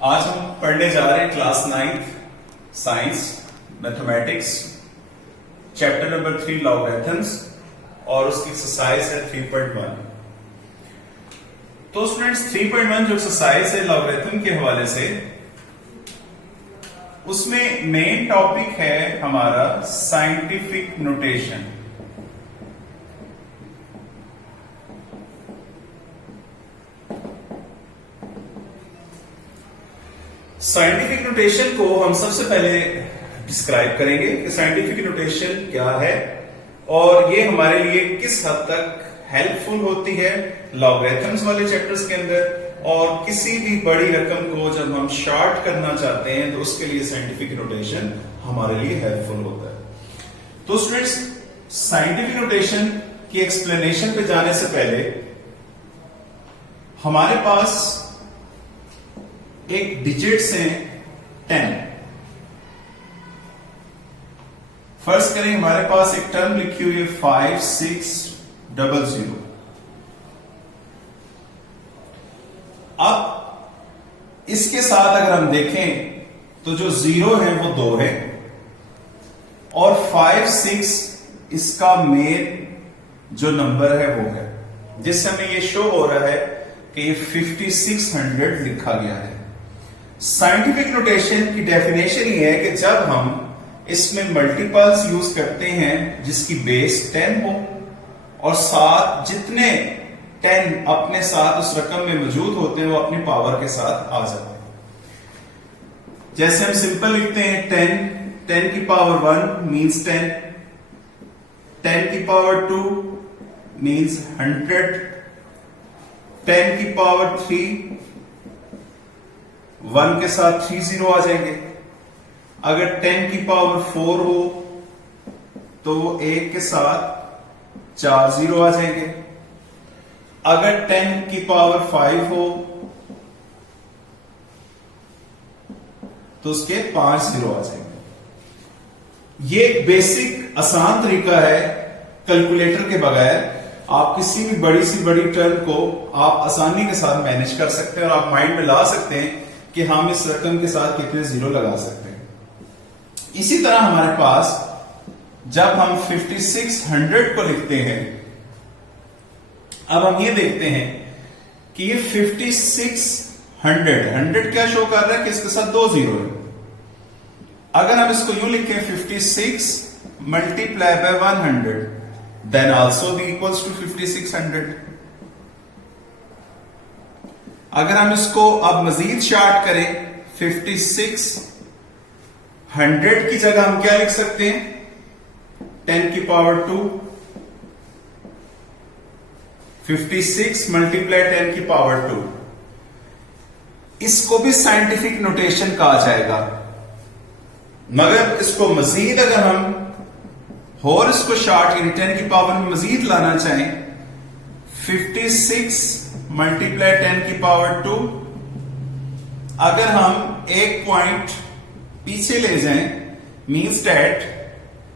आज हम पढ़ने जा रहे हैं class 9 science mathematics chapter number 3 logarithms और उसकी एक्सरसाइज है 3.1। तो स्टूडेंट्स 3.1 जो एक्सरसाइज है लॉगरिथम के हवाले से, उसमें मेन टॉपिक है हमारा साइंटिफिक नोटेशन। साइंटिफिक नोटेशन को हम सबसे पहले डिस्क्राइब करेंगे कि साइंटिफिक नोटेशन क्या है और ये हमारे लिए किस हद तक हेल्पफुल होती है लॉगरिथम्स वाले चैप्टर्स के अंदर, और किसी भी बड़ी रकम को जब हम शॉर्ट करना चाहते हैं तो उसके लिए साइंटिफिक नोटेशन हमारे लिए हेल्पफुल होता है। तो स्टूडेंट्स, साइंटिफिक नोटेशन की एक्सप्लेनेशन पे जाने से पहले हमारे पास एक डिजिट्स हैं 10। फर्स्ट करें, हमारे पास एक टर्म लिखी हुई है 5600। अब इसके साथ अगर हम देखें तो जो 0 है वो 2 है और 56 इसका मेन जो नंबर है वो है, जिससे हमें ये शो हो रहा है कि ये 5600 लिखा गया है। साइंटिफिक नोटेशन की डेफिनेशन ये है कि जब हम इसमें मल्टीपल्स यूज करते हैं जिसकी बेस 10 हो और साथ जितने 10 अपने साथ उस रकम में मौजूद होते हैं वो अपनी पावर के साथ आ जाते हैं। जैसे हम सिंपल लिखते हैं 10 की पावर 1 मीन्स 10, 10 की पावर 2 मीन्स 100, 10 की पावर 3 1 के साथ 3 0 आ जाएंगे। अगर 10 की पावर 4 हो तो वो 1 के साथ 4 0 आ जाएंगे। अगर 10 की पावर 5 हो तो उसके 5 0 आ जाएंगे। ये एक बेसिक आसान तरीका है कैलकुलेटर के बगैर आप किसी भी बड़ी सी बड़ी टर्म को आप आसानी के साथ मैनेज कर सकते हैं और आप माइंड में ला सकते हैं कि हम इस रकम के साथ कितने 0 लगा सकते हैं। इसी तरह हमारे पास जब हम 5600 को लिखते हैं, अब हम ये देखते हैं कि ये 5600 क्या शो कर रहा है कि इसके साथ 2 0 है। अगर हम इसको यूं लिखें 56 multiply by 100 then also be equals to 5600। अगर हम इसको अब मजीद शार्ट करें 5600 की जगह हम क्या लिख सकते हैं 10 की पावर 2, 56 मल्टीप्लाई 10 की पावर 2। इसको भी साइंटिफिक नोटेशन कहा जाएगा, मगर इसको मजीद अगर हम और इसको शार्ट यानी 10 की पावर में मजीद लाना चाहें 56 मल्टीप्लाई 10 की पावर 2। अगर हम एक पॉइंट पीछे ले जाएं मीन्स डेट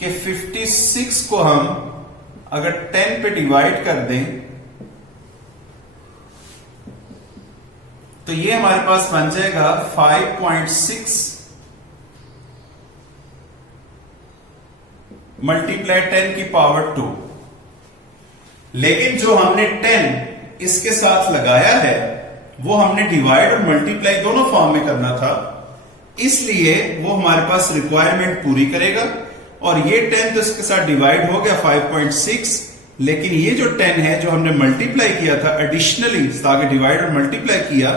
कि 56 को हम अगर 10 पे डिवाइड कर दें तो ये हमारे पास बन जाएगा 5.6 मल्टीप्लाई 10 की पावर 2। लेकिन जो हमने 10 इसके साथ लगाया है वो हमने डिवाइड और मल्टीप्लाई दोनों फॉर्म में करना था, इसलिए वो हमारे पास रिक्वायरमेंट पूरी करेगा। और ये 10 तो इसके साथ डिवाइड हो गया 5.6, लेकिन ये जो 10 है जो हमने मल्टीप्लाई किया था एडिशनली ताकि डिवाइड और मल्टीप्लाई किया,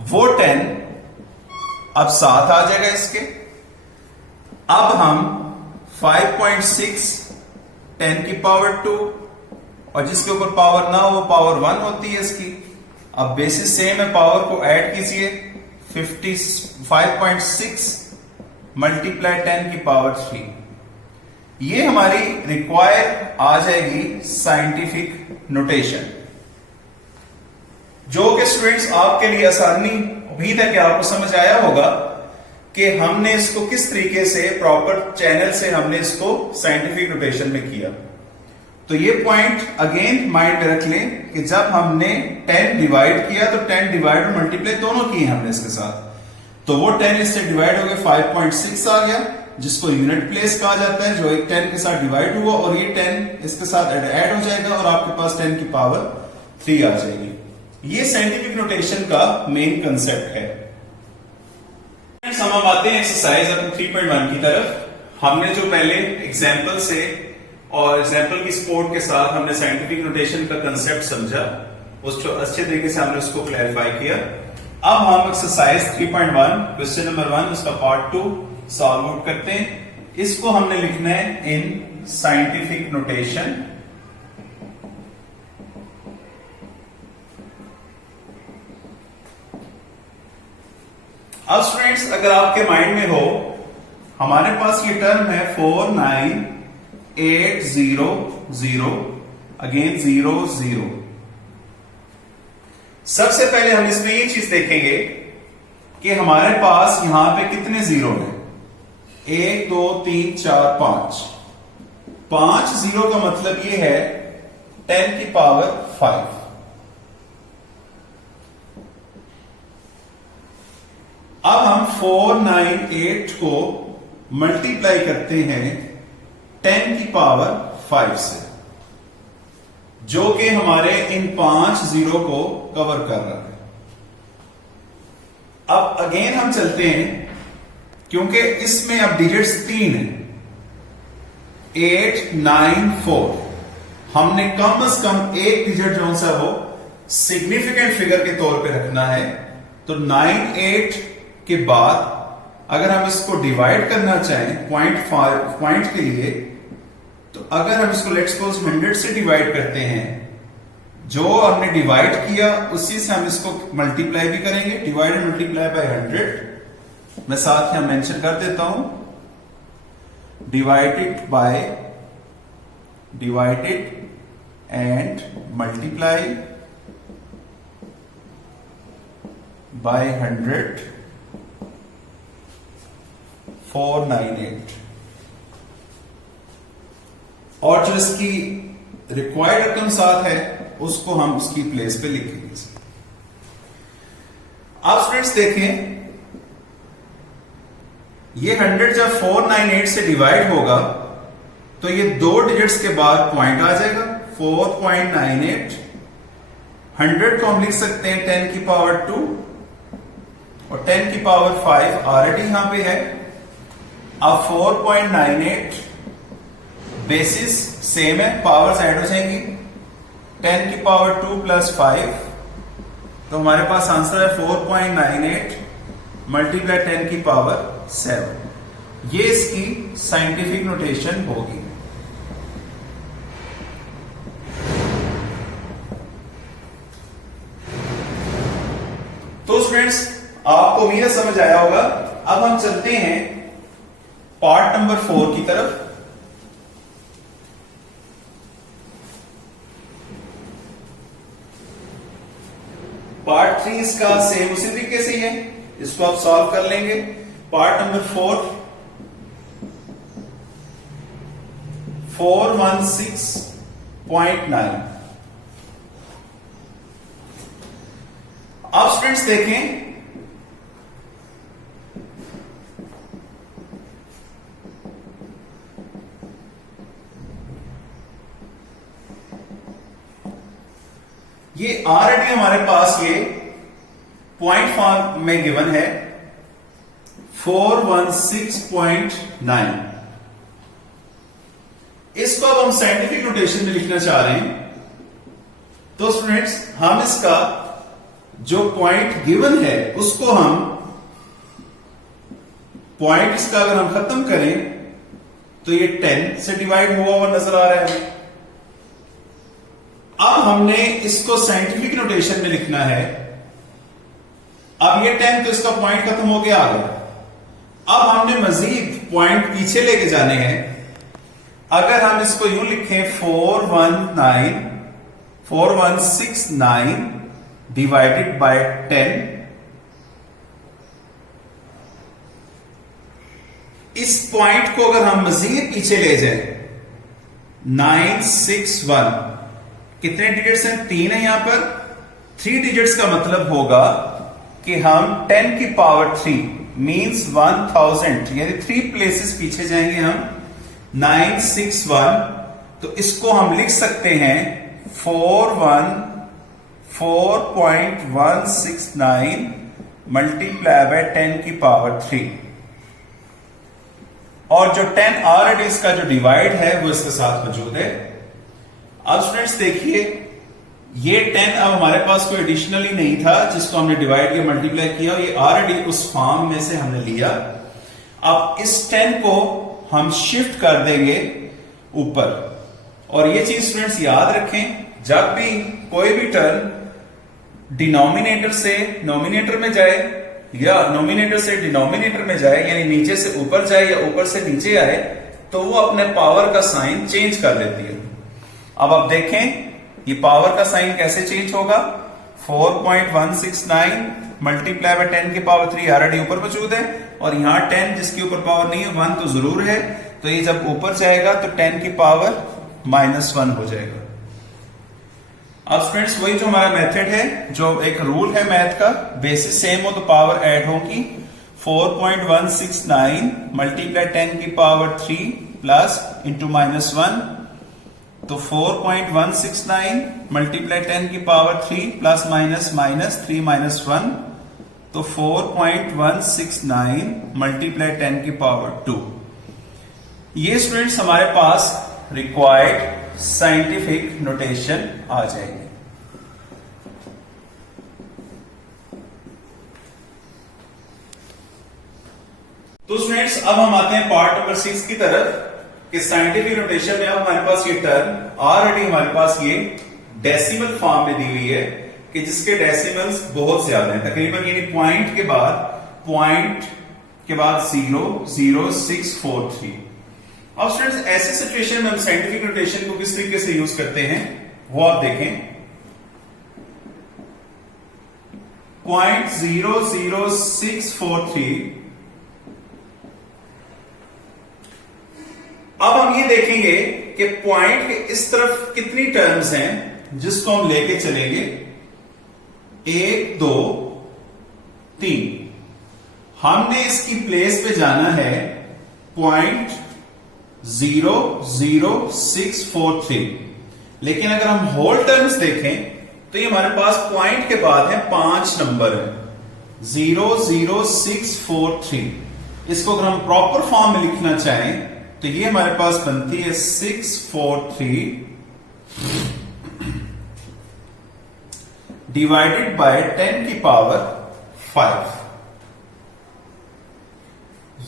वो 10 अब साथ आ जाएगा इसके। अब हम 5.6 10 की पावर 2 और जिसके ऊपर पावर ना हो वो पावर 1 होती है इसकी। अब बेसिस सेम है, पावर को ऐड कीजिए 5.6 मल्टीप्लाई 10 की पावर 3। ये हमारी रिक्वायर आ जाएगी साइंटिफिक नोटेशन, जो कि स्टूडेंट्स आपके लिए आसानी उम्मीद है कि आपको समझ आया होगा कि हमने इसको किस तरीके से प्रॉपर चैनल से हमने इसको साइंटिफिक नोटेशन में किया। तो ये पॉइंट अगेन माइंड में रख लें कि जब हमने 10 डिवाइड किया तो 10 डिवाइड और मल्टीप्लाई दोनों किए हमने इसके साथ। तो वो 10 इससे डिवाइड हो गया 5.6 आ गया, जिसको यूनिट प्लेस कहा जाता है, जो एक 10 के साथ डिवाइड हुआ और ये 10 इसके साथ ऐड हो जाएगा और आपके पास 10 की पावर 3 आ जाएगी। ये साइंटिफिक नोटेशन का मेन कंसेप्ट है। हम अब आते हैं एक्सरसाइज अपनी 3.1 की तरफ। हमने जो पहले एग्जाम्पल से और एग्जाम्पल की सपोर्ट के साथ हमने साइंटिफिक नोटेशन का कंसेप्ट समझा, उसको अच्छे तरीके से हमने उसको क्लैरिफाई किया। अब हम एक्सरसाइज 3.1 क्वेश्चन नंबर 1 उसका पार्ट 2 सॉल्व आउट करते हैं। इसको हमने लिखना है इन साइंटिफिक नोटेशन। अब स्टूडेंट्स, अगर आपके माइंड में हो, हमारे पास ये टर्म है 49800 अगेन 00। सबसे पहले हम इसमें ये चीज देखेंगे कि हमारे पास यहां पे कितने जीरो हैं। 1 2 3 4 5 जीरो का मतलब ये है 10 की पावर 5। अब हम 498 को मल्टीप्लाई करते हैं 10 की पावर 5 से, जो कि हमारे इन 5 जीरो को कवर कर रहा है। अब अगेन हम चलते हैं, क्योंकि इसमें अब डिजिट्स 3 है, 8 9 4। हमने कम से कम एक डिजिट जो सा वो सिग्निफिकेंट फिगर के तौर पे रखना है। तो 9 8 के बाद अगर हम इसको डिवाइड करना चाहें पॉइंट के लिए, तो अगर हम इसको लेट्स सपोज 100 से डिवाइड करते हैं, जो हमने डिवाइड किया उसी से हम इसको मल्टीप्लाई भी करेंगे। डिवाइड एंड मल्टीप्लाई बाय 100 मैं साथ यहां मेंशन कर देता हूं। Divided and multiply by 100 498। और जो इसकी रिक्वायर्ड रकम साथ है उसको हम उसकी प्लेस पे लिखेंगे। आप स्टूडेंट्स देखें, ये 100 जब 498 से डिवाइड होगा तो ये 2 डिजिट्स के बाद पॉइंट आ जाएगा 4.98। 100 को हम लिख सकते हैं 10 की पावर 2 और 10 की पावर 5 ऑलरेडी यहां पे है। अब 4.98 बेसिस सेम है, पावर्स ऐड हो जाएंगी। 10 की पावर 2 प्लस 5, तो हमारे पास आंसर है 4.98 मल्टीप्लाई 10 की पावर 7। ये इसकी साइंटिफिक नोटेशन होगी। तो स्टूडेंट्स, आपको भी यह समझ आया होगा। अब हम चलते हैं पार्ट नंबर 4 की तरफ। पार्ट 3 इसका सेम उसी तरीके से ही है, इसको आप सॉल्व कर लेंगे। Part number 4 416.9। अब स्टूडेंट्स देखें, ये ऑलरेडी हमारे पास ये पॉइंट फॉर्म में गिवन है 416.9। इसको अब हम साइंटिफिक नोटेशन में लिखना चाह रहे हैं। तो स्टूडेंट्स, हम इसका जो पॉइंट गिवन है उसको हम पॉइंट इसका अगर हम खत्म करें तो ये 10 से डिवाइड हुआ हुआ नजर आ रहा है। अब हमने इसको साइंटिफिक नोटेशन में लिखना है। अब ये 10 तो इसका पॉइंट खत्म हो गया, आ गया। अब हमने मजीद पॉइंट पीछे लेके जाने हैं। अगर हम इसको यूं लिखें 416.9 डिवाइडेड बाय 10, इस पॉइंट को अगर हम मजीद पीछे ले जाएं 961, कितने डिजिट्स हैं? 3 है यहां पर। 3 डिजिट्स का मतलब होगा कि हम 10 की पावर 3 मींस 1000 यानी 3 प्लेसेस पीछे जाएंगे हम 961, तो इसको हम लिख सकते हैं 4.169 मल्टीप्लाई बाय 10 की पावर 3। और जो 10 ऑलरेडी इसका जो डिवाइड है वो इसके साथ मौजूद है। अब स्टूडेंट्स देखिए, ये 10 अब हमारे पास कोई एडिशनली नहीं था जिसको हमने डिवाइड किया, मल्टीप्लाई किया, ये ऑलरेडी उस फॉर्म में से हमने लिया। अब इस 10 को हम शिफ्ट कर देंगे ऊपर। और ये चीज स्टूडेंट्स याद रखें, जब भी कोई भी टर्म डिनोमिनेटर से नोमिनेटर में जाए या नोमिनेटर से डिनोमिनेटर में जाए, यानी नीचे से ऊपर जाए या ऊपर से नीचे आए, तो वो अपने पावर का साइन चेंज कर लेती है। अब आप देखें ये पावर का साइन कैसे चेंज होगा। 4.169 मल्टीप्लाई बाय 10 की पावर 3 ऑलरेडी ऊपर मौजूद है, और यहां 10 जिसके ऊपर पावर नहीं है 1 तो जरूर है, तो ये जब ऊपर जाएगा तो 10 की पावर -1 हो जाएगा। अब स्टूडेंट्स वही जो हमारा मेथड है, जो एक रूल है मैथ का, बेसिस सेम हो तो पावर ऐड होगी। 4.169 मल्टीप्लाई 10 की पावर 3 प्लस इंटू -1, तो 4.169 मल्टीप्लाई 10 की पावर 3 प्लस माइनस 3 - 1, तो 4.169 मल्टीप्लाई 10 की पावर 2। ये स्टूडेंट्स हमारे पास रिक्वायर्ड साइंटिफिक नोटेशन आ जाएंगे। तो स्टूडेंट्स अब हम आते हैं पार्ट नंबर 6 की तरफ, कि साइंटिफिक नोटेशन में अब हमारे पास ये टर्म ऑलरेडी हमारे पास ये डेसिमल फॉर्म में दी हुई है, कि जिसके डेसिमल्स बहुत ज्यादा हैं, तकरीबन यानी पॉइंट के बाद 0.0643। अब स्टूडेंट्स ऐसे सिचुएशन में हम साइंटिफिक नोटेशन को किस तरीके से यूज करते हैं वो आप देखें। 0.00643, अब हम ये देखेंगे कि पॉइंट के इस तरफ कितनी टर्म्स हैं जिसको हम लेके चलेंगे। 1 2 3, हमने इसकी प्लेस पे जाना है 0.00643, लेकिन अगर हम होल टर्म्स देखें तो ये हमारे पास पॉइंट के बाद है 5 नंबर है 00643। इसको अगर हम प्रॉपर फॉर्म में लिखना चाहें तो ये हमारे पास बनती है 643 डिवाइडेड बाय 10 की पावर 5।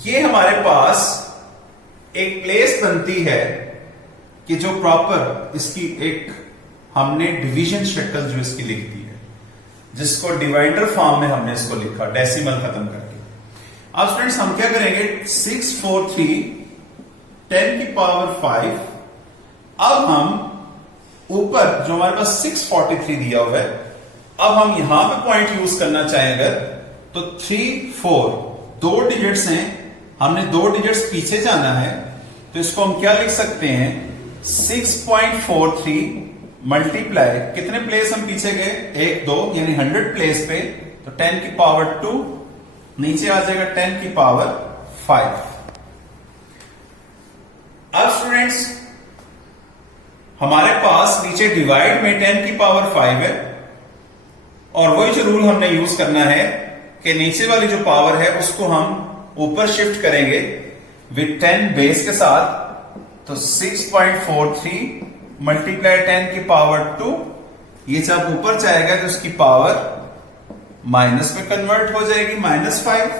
ये हमारे पास एक प्लेस बनती है कि जो प्रॉपर इसकी एक हमने डिवीजन शक्ल जो इसकी लिख दी है, जिसको डिवाइडर फॉर्म में हमने इसको लिखा डेसिमल खत्म करके। अब स्टूडेंट्स हम क्या करेंगे, 643 10 की पावर 5, अब हम ऊपर जो हमारे पास 643 दिया हुआ है, अब हम यहां पे पॉइंट यूज करना चाहें अगर, तो 3 4 दो डिजिट्स हैं, हमने 2 डिजिट्स पीछे जाना है, तो इसको हम क्या लिख सकते हैं 6.43 मल्टीप्लाई कितने प्लेस हम पीछे गए 1 2 यानी 100 प्लेस पे, तो 10 की पावर 2 नीचे आ जाएगा 10 की पावर 5। अब स्टूडेंट्स हमारे पास नीचे डिवाइड में 10 की पावर 5 है, और वही जो रूल हमने यूज करना है कि नीचे वाली जो पावर है उसको हम ऊपर शिफ्ट करेंगे विद 10 बेस के साथ, तो 6.43 मल्टीप्लाई 10 की पावर 2, ये जब ऊपर जाएगा तो उसकी पावर माइनस में कन्वर्ट हो जाएगी -5।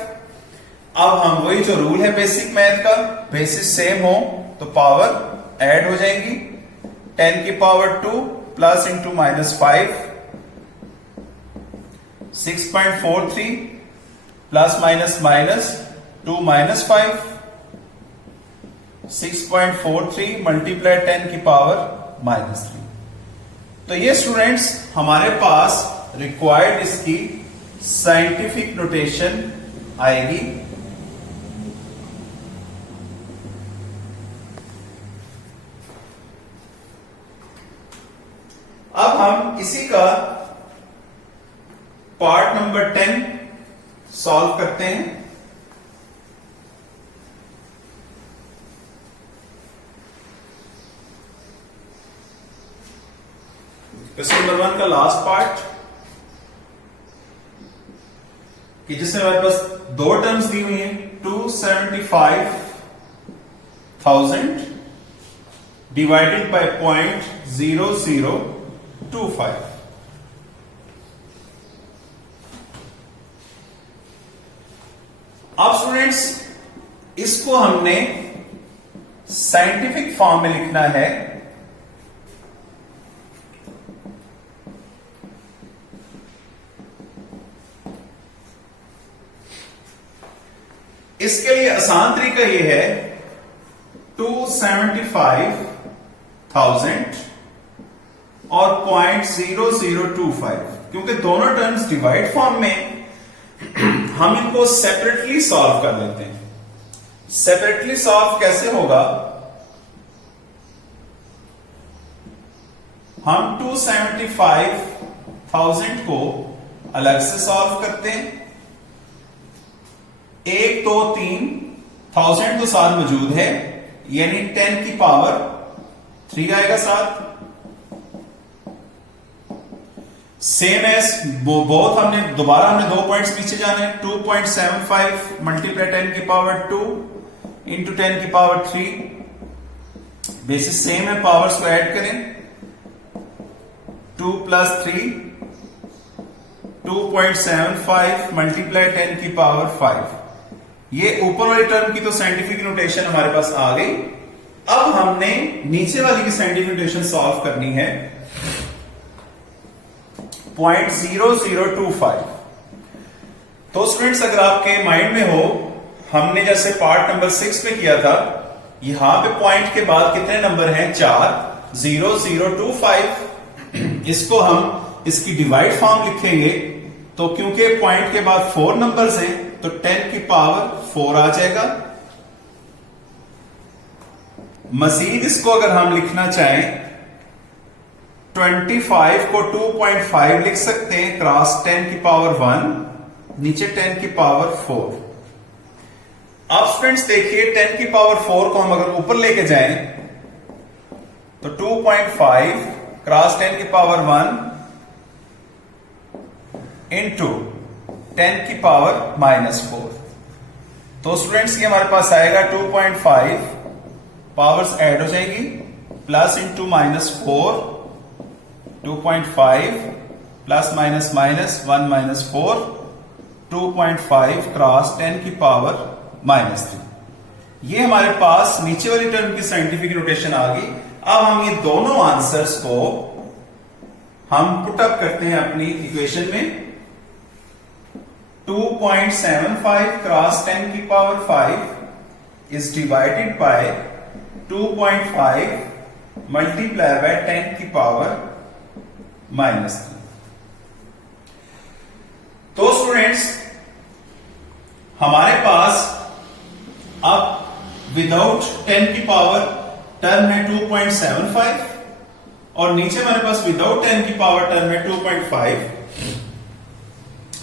अब हम वही जो रूल है बेसिक मैथ का, बेसिस सेम हो तो पावर ऐड हो जाएंगी, 10 की power 2 plus into -5, 6.43 plus minus 2 -5, 6.43 multiply 10 की पावर -3। तो ये स्टूडेंट्स हमारे पास रिक्वायर्ड इसकी साइंटिफिक नोटेशन आएगी। अब हम इसी का पार्ट नंबर 10 सॉल्व करते हैं। क्वेश्चन नंबर 1 का लास्ट पार्ट कि जिसमें हमारे पास दो टर्म्स दी हुई हैं 275,000 डिवाइडेड बाय 0.0025। अब स्टूडेंट्स इसको हमने साइंटिफिक फॉर्म में लिखना है। इसके लिए आसान तरीका यह है 275,000 और 0.0025, क्योंकि दोनों टर्म्स डिवाइड फॉर्म में हम इनको सेपरेटली सॉल्व कर लेते हैं। सेपरेटली सॉल्व कैसे होगा? हम 275,000 को अलग से सॉल्व करते हैं। 1 2 3 1000 तो साथ मौजूद है, यानी 10 की पावर 3 आएगा साथ। सेम एज बोथ हमने दोबारा दो पॉइंट्स पीछे जाना है। 2.75 मल्टीप्लाई 10 की पावर 2 इंटू 10 की पावर 3। बेसिस सेम है, पावर्स को ऐड करें। 2 प्लस 3 2.75 मल्टीप्लाई 10 की पावर 5। ये ऊपर वाली टर्म की तो साइंटिफिक नोटेशन हमारे पास आ गई। अब हमने नीचे वाली की साइंटिफिक नोटेशन सॉल्व करनी है। 0.0025। तो स्टूडेंट्स अगर आपके माइंड में हो, हमने जैसे पार्ट नंबर 6 में किया था, यहां पे पॉइंट के बाद कितने नंबर हैं? 4। 0025 इसको हम इसकी डिवाइड फॉर्म लिखेंगे। तो क्योंकि पॉइंट के बाद 4 नंबर्स हैं तो 10 की पावर 4 आ जाएगा। मजीद इसको अगर हम लिखना चाहें 25 को 2.5 लिख सकते हैं क्रॉस 10 की पावर 1, नीचे 10 की पावर 4। अब स्टूडेंट्स देखिए 10 की पावर 4 को हम अगर ऊपर लेके जाएं तो 2.5 क्रॉस 10 की पावर 1 इंटू 10 की पावर -4। तो स्टूडेंट्स ये हमारे पास आएगा 2.5 पावर्स ऐड हो जाएगी, plus into -4, 2.5 plus minus minus 1 -4, 2.5 cross 10 की पावर -3। ये हमारे पास नीचे वाली टर्म की साइंटिफिक नोटेशन आ गई। अब हम ये दोनों आंसर्स को हम पुट अप करते हैं अपनी इक्वेशन में। 2.75 क्रॉस 10 की power 5 is divided by 2.5 multiply by 10 की पावर -3। तो स्टूडेंट्स हमारे पास अब विदाउट 10 की पावर टर्म है 2.75 और नीचे हमारे पास विदाउट 10 की पावर टर्म है 2.5।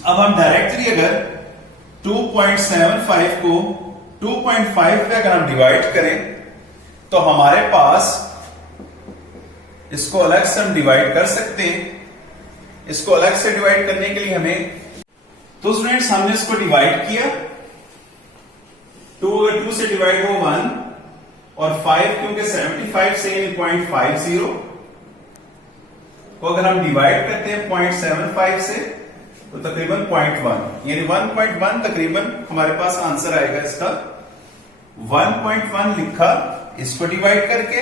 अब हम डायरेक्टली अगर 2.75 को 2.5 पे अगर हम डिवाइड करें तो हमारे पास इसको अलग से हम डिवाइड कर सकते हैं। इसको अलग से डिवाइड करने के लिए हमें, तो स्टूडेंट्स हमने इसको डिवाइड किया। 2 अगर 2 से डिवाइड हो 1 और 5 क्योंकि 75 से 0.50 को अगर हम डिवाइड करते हैं 0.75 से तो तकरीबन 0.1, यानी 1.1 तकरीबन हमारे पास आंसर आएगा इसका। 1.1 लिखा इसको डिवाइड करके,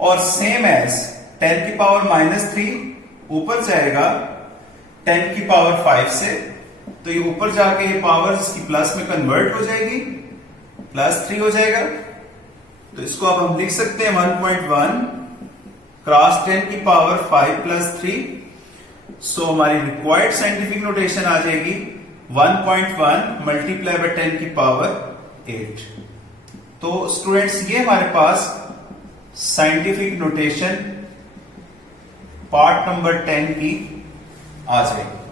और सेम एज 10 की पावर -3 ऊपर जाएगा 10 की पावर 5 से, तो ये ऊपर जाके ये पावर इसकी प्लस में कन्वर्ट हो जाएगी, +3 हो जाएगा। तो इसको अब हम लिख सकते हैं 1.1 क्रॉस 10 की पावर 5 + 3। सो हमारी रिक्वायर्ड साइंटिफिक नोटेशन आ जाएगी 1.1 मल्टीप्लाई बाय 10 की पावर 8। तो स्टूडेंट्स ये हमारे पास साइंटिफिक नोटेशन पार्ट नंबर 10 की आ जाएगी।